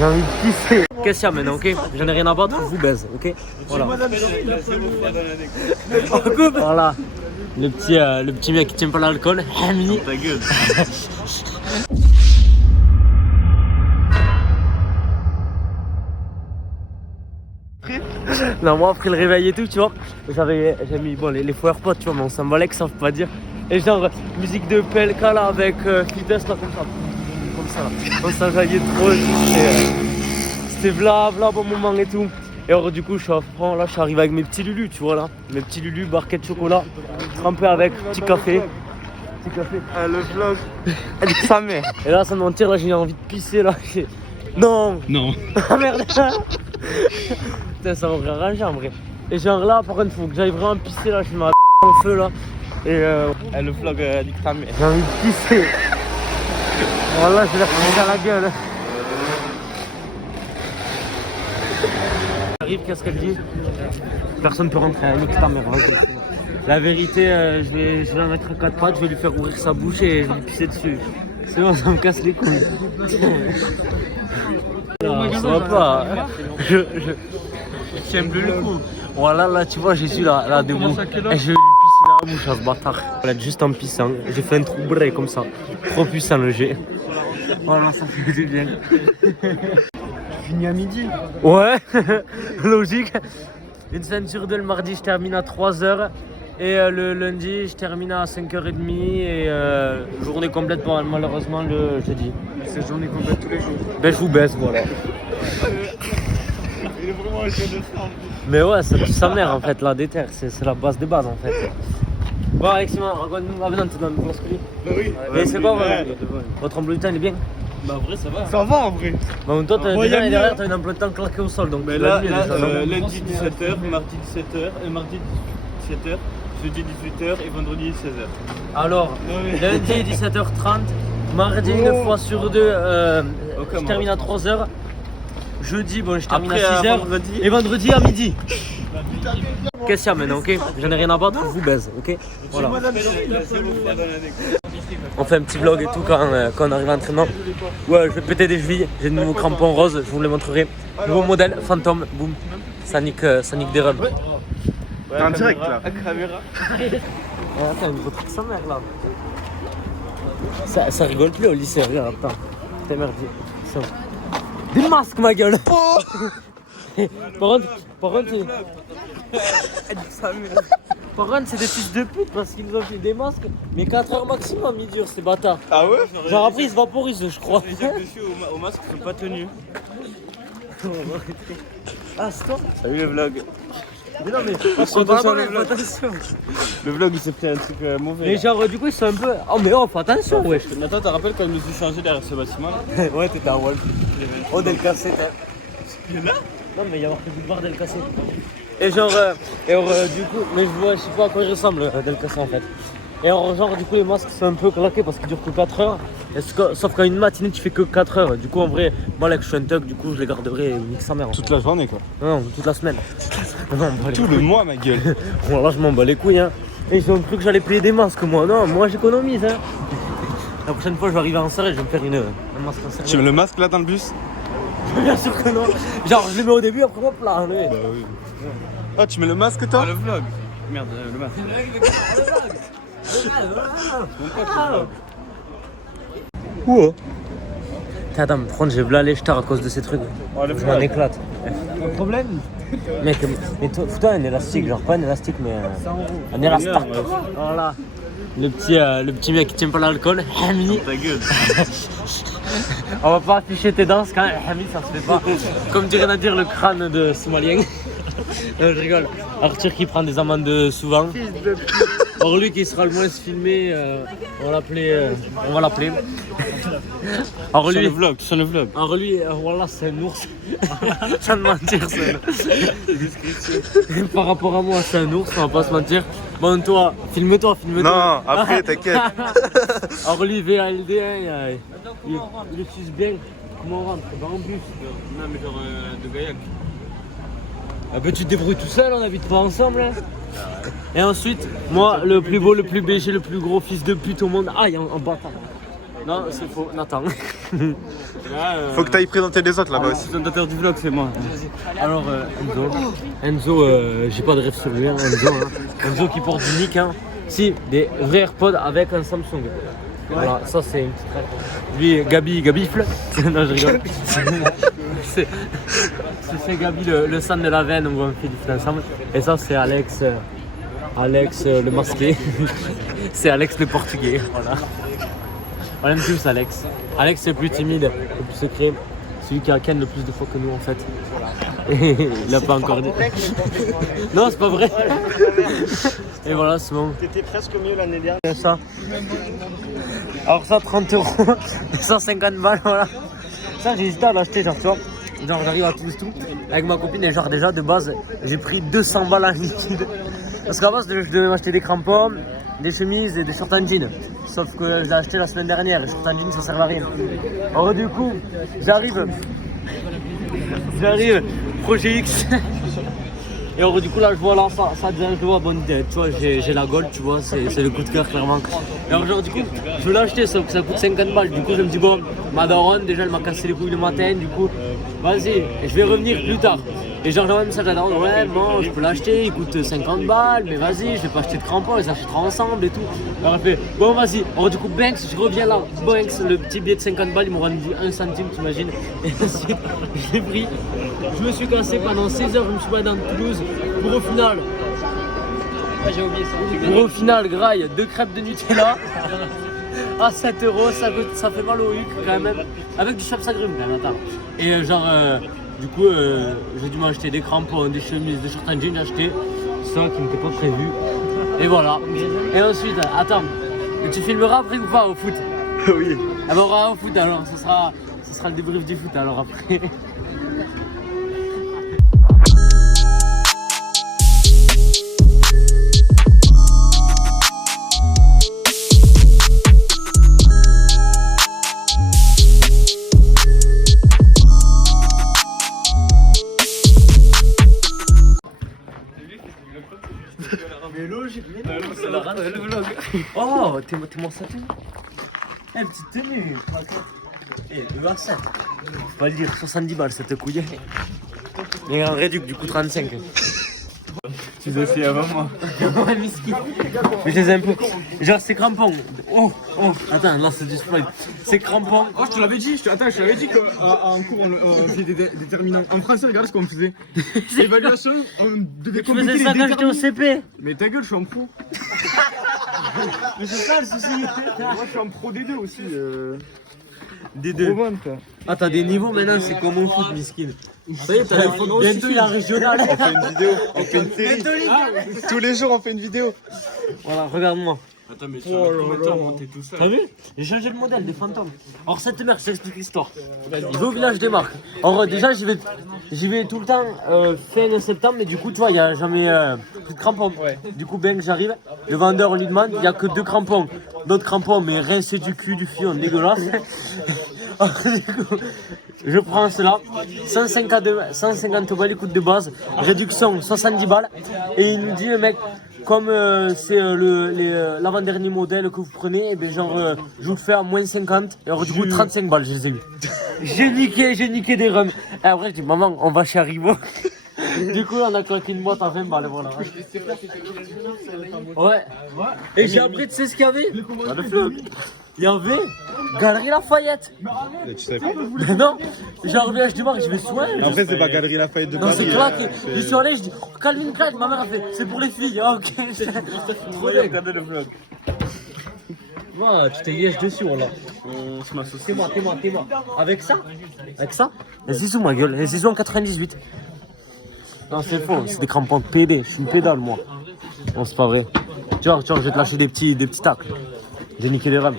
J'ai envie de pisser. Qu'est-ce qu'il y a maintenant, ok? J'en ai rien à battre, je vous baise, ok? Voilà. Voilà. Le petit mec qui tient pas l'alcool. Ta gueule. Non, moi après le réveil et tout, tu vois, j'ai mis bon, les foyer potes, tu vois, mais on s'en balait que ça veut pas dire. Et genre, musique de PLK là avec Fides là, comme ça là. On s'enjaillait trop, c'était v'là bon moment et tout. Et alors, du coup, je suis à fond, là, je suis arrivé avec mes petits Lulu, tu vois là. Mes petits Lulu, barquette de chocolat, trempé avec petit café. Petit café. Ah, le vlog. Elle dit sa mère. Et là, sans mentir, là, j'ai envie de pisser là. Non. Non. Ah merde. Putain, ça m'aurait arrangé en vrai. Et genre là, par contre, faut que j'aille vraiment pisser là, je mets ma en feu là. Et Le vlog, dit sa mère. j'ai envie de pisser. Voilà, je vais la prendre à la gueule. J'arrive, qu'est-ce qu'elle dit? Personne peut rentrer, nique ta mère, vas-y. La vérité, je vais la mettre à 4 pattes, je vais lui faire ouvrir sa bouche et je vais lui pisser dessus. C'est bon, ça me casse les couilles. Non, ça va pas. Je Tiens plus le coup. Voilà, là, tu vois, j'ai su la démo. Et je vais lui pisser dans la bouche à ce bâtard. Voilà, juste en pissant. J'ai fait un trou bré comme ça. Trop puissant le jet. Voilà, ça fait du bien. Fini à midi. Ouais, logique. Une ceinture de le mardi, je termine à 3h. Et le lundi, je termine à 5h30. Et journée complète malheureusement le jeudi. C'est journée complète tous les jours. Ben, je vous baisse, voilà. Il est vraiment un jeu de sang. Mais ouais, ça tue sa mère en fait, la déterre, c'est la base des bases en fait. Bon, Alexis, raconte-nous, venant, t'es dans le masculin. Bah oui. Et c'est quoi votre emploi du temps, il est bien? Bah en vrai, ça va. Ça va en vrai. Bon, toi, derrière, t'as une emploi de temps claqué au sol, donc mais là, lundi 17h, mardi 17h, mardi 17h, jeudi 18h et vendredi 16h. Alors, lundi 17h30, mardi une fois sur deux, je termine à 3h. Jeudi, bon, je termine après, à 6h. vendredi. Et vendredi à midi. Qu'est-ce qu'il y a maintenant, ok? J'en ai rien à battre, je vous baise, ok? Voilà. On fait un petit vlog et tout quand on arrive à l'entraînement. Ouais, je vais péter des chevilles, j'ai de nouveaux crampons roses, je vous les montrerai. Nouveau modèle, Phantom, boum. Ça nique des runs. T'es en direct là. Caméra. Attends, il faut truc sa mère là. Ça rigole plus au lycée, regarde, attends. T'es merdier. Des masques, ma gueule. Par contre, c'est des fils de pute parce qu'ils nous ont fait des masques, mais 4 heures maximum, ils durent ces bâtards. Ah ouais? Genre après, ils se vaporisent, je crois. Les jacques dessus au masque sont pas tenus. Ah, c'est toi? Salut le vlog. Mais non, mais Attention, le vlog. attention. Le vlog il s'est pris un truc mauvais. Mais genre, du coup, ils sont un peu. Oh, mais oh, fais attention, wesh. Nathan, t'as rappelé quand je me suis changé derrière ce bâtiment là? Ouais, t'étais à Wolf. Oh, Del Cassé, t'es. Il est là? Non, mais il y a marqué boulevard Del Cassé. Et genre, du coup, mais je sais pas à quoi il ressemble, Del Cassé en fait. Et alors, genre, du coup, les masques sont un peu claqués parce qu'ils durent que 4 heures. Sauf qu'à une matinée, tu fais que 4 heures. Du coup, en vrai, moi, là, que je suis un thug, du coup, je les garderai nique sa mère. En fait. Toute la journée quoi. Non, toute la semaine. Non, Tout le mois ma gueule. Bon, là, je m'en bats les couilles, hein. Et ils ont cru que j'allais payer des masques, moi. Non, moi, j'économise, hein. La prochaine fois, je vais arriver en serre et je vais me faire un masque en serre. Tu mets le masque là dans le bus? Bien sûr que non. Genre, je le mets au début, après, hop là. Allez. Bah oui. Ah, tu mets le masque toi? Le vlog. Merde, le masque. Ouh. Attends, par contre, j'ai blâlé les à cause de ces trucs. Je m'en éclate. Un problème? Mec, mais toi, fous-toi un élastique, genre pas un élastique, mais un élastique. Voilà. Le petit mec qui tient pas l'alcool. Ta gueule. On va pas afficher tes danses quand même. Hamid, ça se fait pas. Comme dirait Nadir, le crâne de Somalien. Non, je rigole. Arthur qui prend des amendes souvent. Or lui qui sera le moins filmé, on va l'appeler. Alors lui, sur le vlog. alors lui, voilà, c'est un ours. Sans mentir, c'est un... Par rapport à moi, c'est un ours, on va pas se mentir. Bon, toi, filme-toi. Non, après t'inquiète. Alors lui, VALD, hein, il utilise bien. Comment on rentre? Bah en bus. Non mais genre de Gaillac. Ah bah tu te débrouilles tout seul, on n'habite pas ensemble. Hein. Et ensuite, moi, le plus beau, le plus BG, le plus gros fils de pute au monde. Ah, il y a un bâtard. Non, c'est faux, Nathan. Faut que t'ailles présenter les autres là-bas Le aussi. présentateur du vlog, c'est moi. Alors Enzo, j'ai pas de rêve sur lui, hein, Enzo. Enzo qui porte du Nick, hein. Si, des vrais AirPods avec un Samsung. Voilà, ça c'est une petite rêve. Lui, Gabifle. Non, je rigole. c'est Gabi le sang de la veine, on fait du foot ensemble. Et ça c'est Alex le masqué. C'est Alex le portugais, voilà. On aime tous Alex. Alex c'est le plus timide, le plus secret. Celui qui a ken le plus de fois que nous en fait. Il l'a pas encore dit. Non, c'est pas vrai. Et voilà, c'est bon. T'étais presque mieux l'année dernière. Ça. Alors ça 30 €, 150 balles, voilà. Ça j'ai hésité à l'acheter, genre tu vois. Genre j'arrive à Toulouse tout avec ma copine et genre déjà de base j'ai pris 200 balles en liquide. Parce qu'à base je devais m'acheter des crampons, des chemises et des shorts en jean. Sauf que je l'ai acheté la semaine dernière, les shorts en jean ça sert à rien. Alors du coup j'arrive, projet X. Et alors, du coup là je vois là ça déjà je le vois, bon tu vois j'ai la Gold, tu vois, c'est le coup de cœur clairement. Et alors genre du coup je veux l'acheter sauf que ça coûte 50 balles, du coup je me dis bon ma daronne déjà elle m'a cassé les couilles le matin, du coup vas-y je vais revenir plus tard. Et genre j'envoie un message à la daronne, ouais bon je peux l'acheter, il coûte 50 balles mais vas-y je vais pas acheter de crampons, on les achètera ensemble et tout. Alors elle fait bon vas-y, alors du coup Banks je reviens là, Banks le petit billet de 50 balles il m'a rendu 1 centime t'imagines. Et ensuite je l'ai pris, je me suis cassé pendant 16 heures, je me suis baladé dans Toulouse pour au final. J'ai oublié ça. Pour au final, graille, 2 crêpes de Nutella à 7 €, ça fait mal au huc quand même. Avec du chaps agrumes quand même, attends. Et du coup, j'ai dû m'acheter des crampons, des chemises, des shorts en jean, j'ai acheté ça qui n'était pas prévu. Et voilà. Et ensuite, attends, tu filmeras après ou pas au foot? Oui. Ah bah on va au foot alors, ce sera le débrief du foot alors après. Mais logique, c'est la rade le vlog. Oh, t'es mon satin. Eh, petite tenue. Eh, 2 à 7. Faut pas le dire, 70 balles cette couille. Et un réduc du coup 35. Tu dois essayer avant moi. Ouais, miskin. Mais je les aime peu. Genre, ces crampons. Oh, attends, là c'est du spoil. Ces crampons. Oh, je te l'avais dit, je te l'avais dit qu'en cours on faisait des déterminants. En français, regarde ce qu'on faisait. Évaluation, on devait Tu faisais compléter ça les quand j'étais au déterminants. CP. Mais ta gueule, je suis en pro. Mais c'est ça le souci. Moi, je suis en pro D2 aussi. Des deux. Ah, t'as des niveaux maintenant, c'est comme au foot, miskin. Ça y est, t'as bientôt il y a régional. On fait une vidéo, on fait une série. Tous les jours on fait une vidéo. Voilà, regarde-moi. Attends, mais sur le moteur monter tout ça. T'as vu? J'ai changé le modèle des fantômes. Alors cette mère, je t'explique l'histoire. Je vais au village des marques. Alors déjà j'y vais tout le temps fin de septembre, mais du coup tu vois, il n'y a jamais plus de crampons. Du coup ben j'arrive, le vendeur on lui demande, il n'y a que 2 crampons. D'autres crampons mais rincés du cul, du fion, dégueulasse. Alors, du coup, je prends cela, 150 balles écoute de base, réduction 70 balles. Et il nous dit le mec, comme c'est l'avant-dernier modèle que vous prenez, et bien genre je vous le fais à moins 50, et alors du coup 35 balles je les ai eu. J'ai niqué des rums. Et après je dis maman on va chez Haribo. Du coup on a claqué une boîte à 20 balles, voilà. Ouais. Et j'ai appris, tu sais ce qu'il y avait? Pas de vlog. Il y avait Galerie Lafayette. Tu savais pas? Non, j'ai arrivé à du Marc, je vais soin. Après c'est pas Galerie Lafayette de Non, c'est Paris. claqué. Je suis allé, je dis, oh, Calvin Klein, ma mère a fait, c'est pour les filles. Ah, ok. Trop bien. Regardez le vlog. Moi, tu t'es yèche dessus, là. T'es moi. Avec ça? Et c'est sous ma gueule, et c'est sous en 98. Non, c'est faux, c'est des crampons de PD. Je suis une pédale, moi. Non, c'est pas vrai. Genre, je vais te lâcher des petits tacles. J'ai niqué les rames.